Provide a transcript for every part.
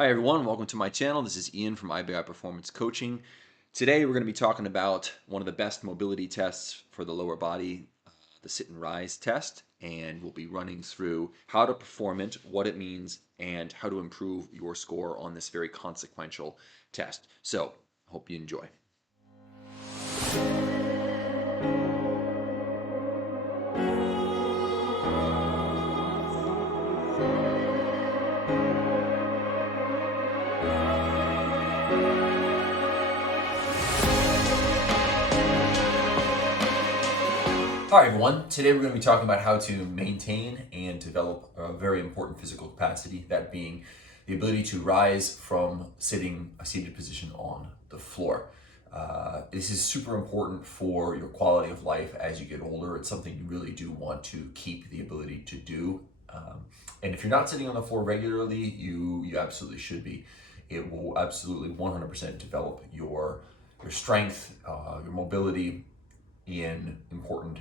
Hi everyone, welcome to my channel. This is Ian from IBI Performance Coaching. Today we're going to be talking about one of the best mobility tests for the lower body, the sit and rise test, and we'll be running through how to perform it, what it means, and how to improve your score on this very consequential test. So, hope you enjoy. All right, everyone. Today we're going to be talking about how to maintain and develop a very important physical capacity, that being the ability to rise from a seated position on the floor. This is super important for your quality of life as you get older. It's something you really do want to keep the ability to do. And if you're not sitting on the floor regularly, you absolutely should be. It will absolutely 100% develop your strength, your mobility, in important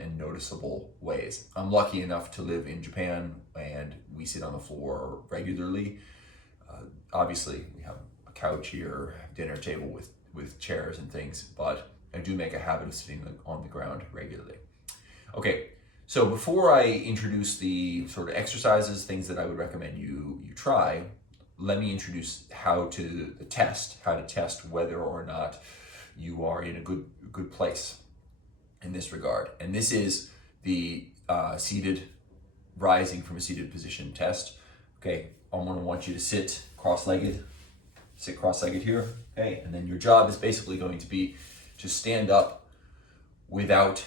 and noticeable ways. I'm lucky enough to live in Japan and we sit on the floor regularly. Obviously, we have a couch here, dinner table with chairs and things, but I do make a habit of sitting on the ground regularly. Okay, so before I introduce the sort of exercises, things that I would recommend you try, let me introduce how to test whether or not you are in a good place in this regard. And this is the rising from a seated position test. Okay, I'm gonna want you to sit cross-legged here, okay? And then your job is basically going to be to stand up without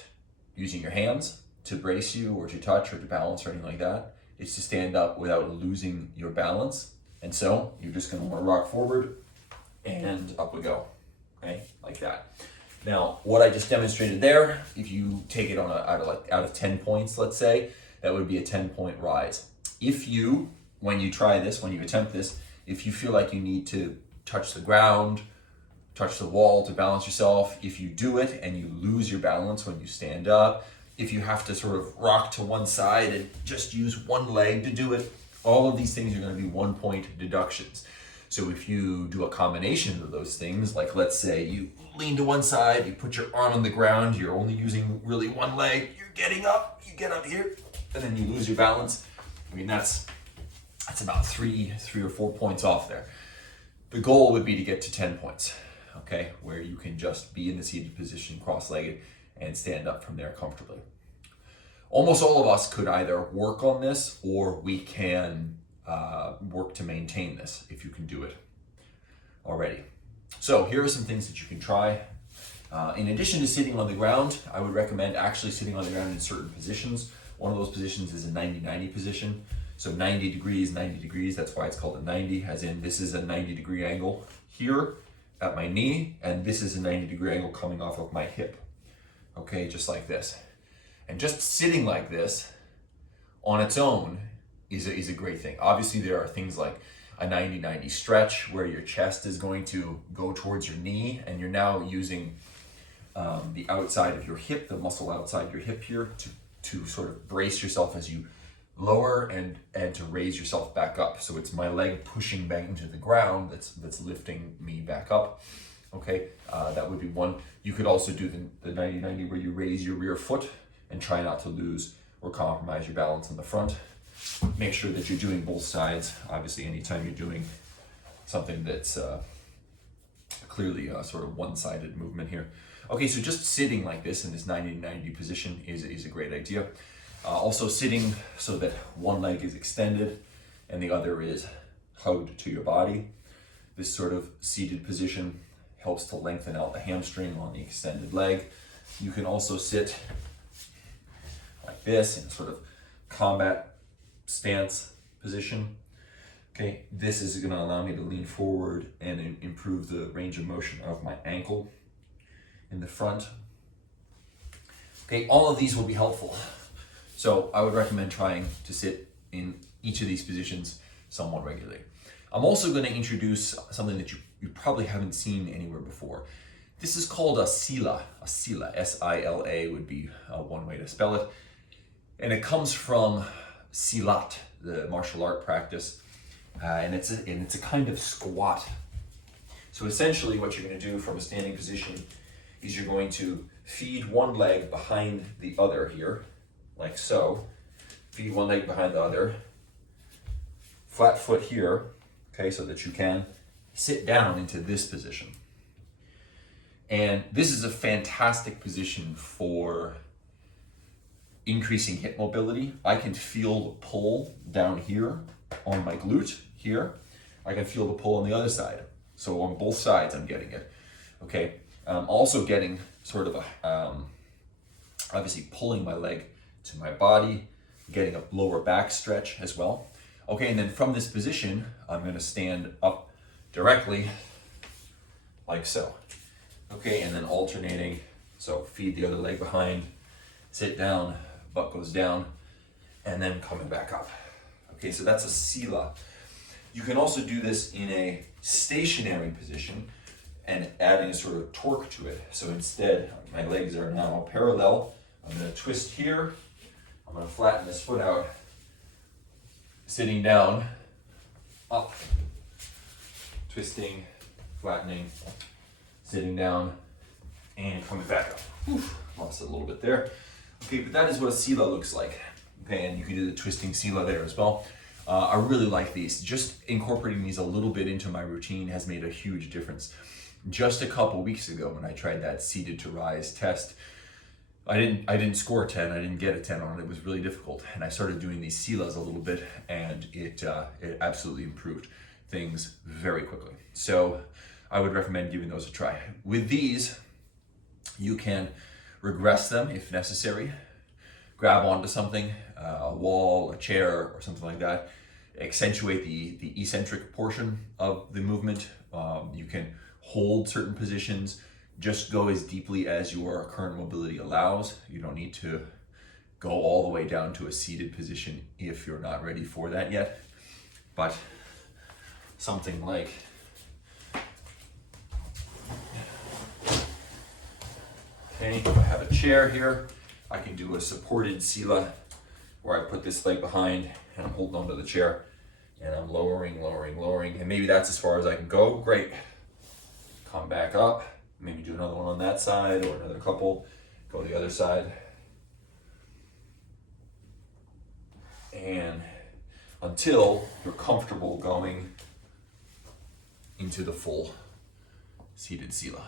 using your hands to brace you or to touch or to balance or anything like that. It's to stand up without losing your balance. And so you're just gonna wanna rock forward and up we go, okay? Like that. Now, what I just demonstrated there, if you take it out of 10 points, let's say, that would be a 10-point rise. If you, when you attempt this, if you feel like you need to touch the ground, touch the wall to balance yourself, if you do it and you lose your balance when you stand up, if you have to sort of rock to one side and just use one leg to do it, all of these things are going to be 1-point deductions. So if you do a combination of those things, like let's say you lean to one side, you put your arm on the ground, you're only using really one leg, you're getting up, you get up here, and then you lose your balance. I mean, that's about three or 4 points off there. The goal would be to get to 10 points, okay, where you can just be in the seated position, cross-legged, and stand up from there comfortably. Almost all of us could either work on this or we can work to maintain this if you can do it already. So here are some things that you can try. In addition to sitting on the ground, I would recommend actually sitting on the ground in certain positions. One of those positions is a 90-90 position. So 90 degrees, that's why it's called a 90, as in this is a 90-degree angle here at my knee, and this is a 90-degree angle coming off of my hip. Okay, just like this. And just sitting like this on its own is a great thing. Obviously, there are things like a 90-90 stretch where your chest is going to go towards your knee and you're now using the outside of your hip, the muscle outside your hip here to sort of brace yourself as you lower and to raise yourself back up. So it's my leg pushing back into the ground that's lifting me back up. Okay, that would be one. You could also do the 90-90 where you raise your rear foot and try not to lose or compromise your balance in the front. Make sure that you're doing both sides. Obviously, anytime you're doing something that's clearly a sort of one-sided movement here. Okay, so just sitting like this in this 90-90 position is a great idea. Also sitting so that one leg is extended and the other is hugged to your body. This sort of seated position helps to lengthen out the hamstring on the extended leg. You can also sit like this in sort of combat stance position. Okay, this is going to allow me to lean forward and improve the range of motion of my ankle in the front. Okay, all of these will be helpful. So I would recommend trying to sit in each of these positions somewhat regularly. I'm also going to introduce something that you probably haven't seen anywhere before. This is called a sila. A sila, S-I-L-A would be one way to spell it. And it comes from silat, the martial art practice. and it's a kind of squat. So essentially what you're going to do from a standing position is you're going to feed one leg behind the other here, like so. Feed one leg behind the other. Flat foot here, okay, so that you can sit down into this position. And this is a fantastic position for increasing hip mobility. I can feel the pull down here on my glute here. I can feel the pull on the other side. So on both sides I'm getting it. Okay, I'm also getting sort of a, obviously pulling my leg to my body, getting a lower back stretch as well. Okay, and then from this position, I'm gonna stand up directly like so. Okay, and then alternating. So feed the other leg behind, sit down, butt goes down, and then coming back up. Okay, so that's a sila. You can also do this in a stationary position and adding a sort of torque to it. So instead, my legs are now parallel. I'm gonna twist here. I'm gonna flatten this foot out, sitting down, up, twisting, flattening, sitting down, and coming back up. Oof, lost it a little bit there. Okay, but that is what a sila looks like. Okay, and you can do the twisting sila there as well. I really like these. Just incorporating these a little bit into my routine has made a huge difference. Just a couple weeks ago when I tried that seated to rise test, I didn't score a 10, I didn't get a 10 on it. It was really difficult. And I started doing these silas a little bit, and it absolutely improved things very quickly. So I would recommend giving those a try. With these, you can regress them if necessary. Grab onto something, a wall, a chair, or something like that. Accentuate the eccentric portion of the movement. You can hold certain positions. Just go as deeply as your current mobility allows. You don't need to go all the way down to a seated position if you're not ready for that yet. But something like okay, if I have a chair here, I can do a supported sila where I put this leg behind and I'm holding onto the chair and I'm lowering, and maybe that's as far as I can go. Great. Come back up, maybe do another one on that side or another couple, go the other side. And until you're comfortable going into the full seated sila.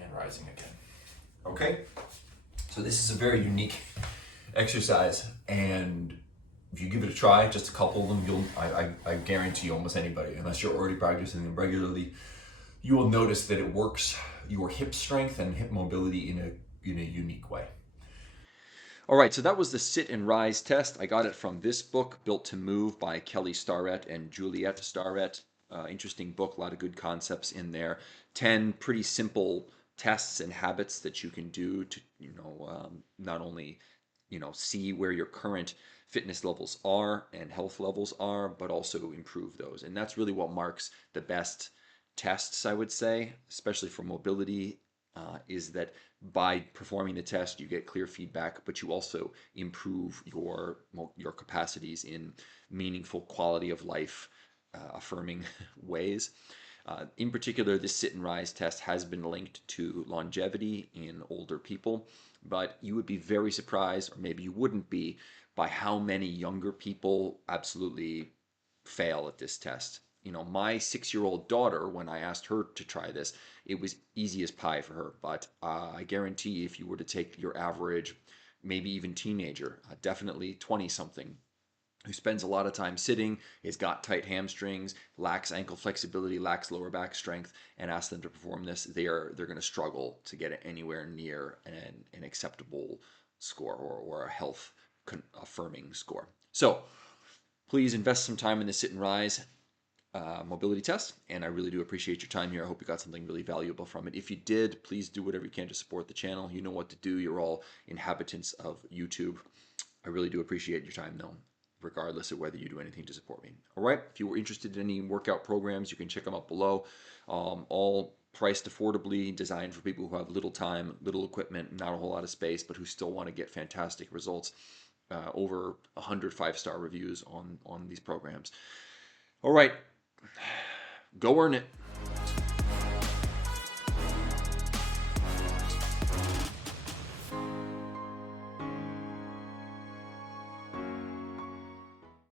And rising again. Okay, so this is a very unique exercise, and if you give it a try, just a couple of them, I guarantee almost anybody, unless you're already practicing them regularly, you will notice that it works your hip strength and hip mobility in a unique way. All right, so that was the sit and rise test. I got it from this book, Built to Move by Kelly Starrett and Juliet Starrett. Interesting book, a lot of good concepts in there. 10 pretty simple tests and habits that you can do to, not only, see where your current fitness levels are and health levels are, but also improve those. And that's really what marks the best tests, I would say, especially for mobility, is that by performing the test, you get clear feedback, but you also improve your capacities in meaningful quality of life, affirming ways. In particular, this sit and rise test has been linked to longevity in older people, but you would be very surprised, or maybe you wouldn't be, by how many younger people absolutely fail at this test. My 6-year-old daughter, when I asked her to try this, it was easy as pie for her. But I guarantee if you were to take your average, maybe even teenager, definitely 20-something, who spends a lot of time sitting, has got tight hamstrings, lacks ankle flexibility, lacks lower back strength, and ask them to perform this, they're going to struggle to get it anywhere near an acceptable score or a health affirming score. So please invest some time in the sit and rise mobility test, and I really do appreciate your time here. I hope you got something really valuable from it. If you did, please do whatever you can to support the channel. You know what to do. You're all inhabitants of YouTube. I really do appreciate your time, though, regardless of whether you do anything to support me. All right, if you were interested in any workout programs, you can check them out below. All priced affordably, designed for people who have little time, little equipment, not a whole lot of space, but who still want to get fantastic results. over 100 5-star reviews on these programs. All right, go earn it.